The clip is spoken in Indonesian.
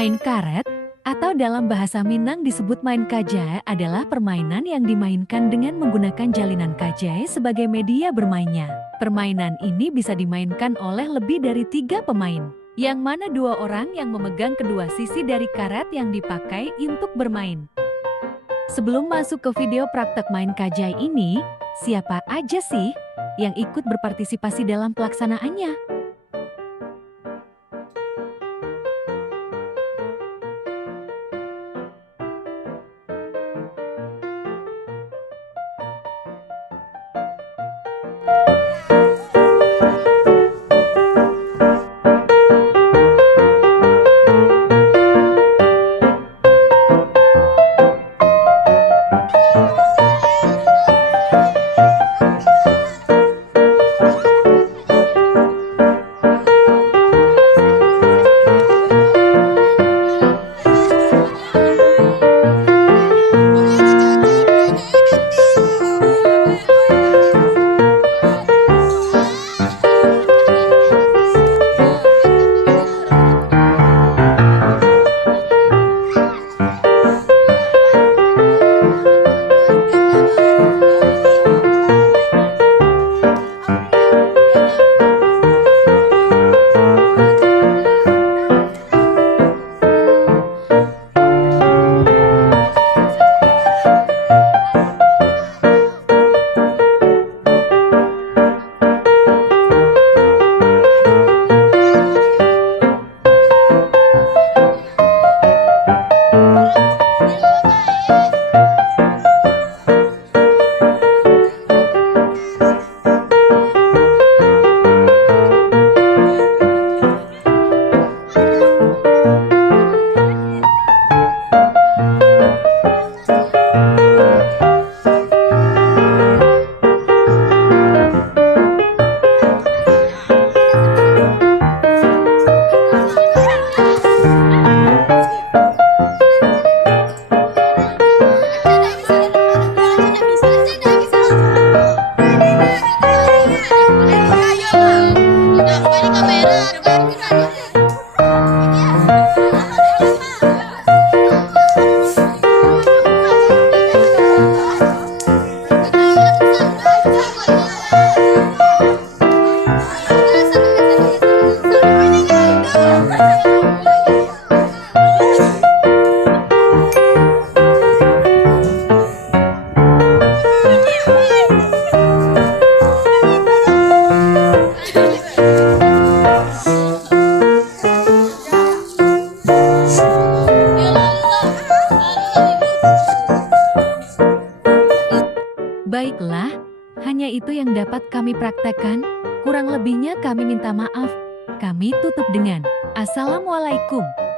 Main karet, atau dalam bahasa Minang disebut main kajai adalah permainan yang dimainkan dengan menggunakan jalinan kajai sebagai media bermainnya. Permainan ini bisa dimainkan oleh lebih dari 3 pemain, yang mana 2 orang yang memegang kedua sisi dari karet yang dipakai untuk bermain. Sebelum masuk ke video praktek main kajai ini, siapa aja sih yang ikut berpartisipasi dalam pelaksanaannya? Baiklah, hanya itu yang dapat kami praktekkan. Kurang lebihnya kami minta maaf. Kami tutup dengan Assalamualaikum.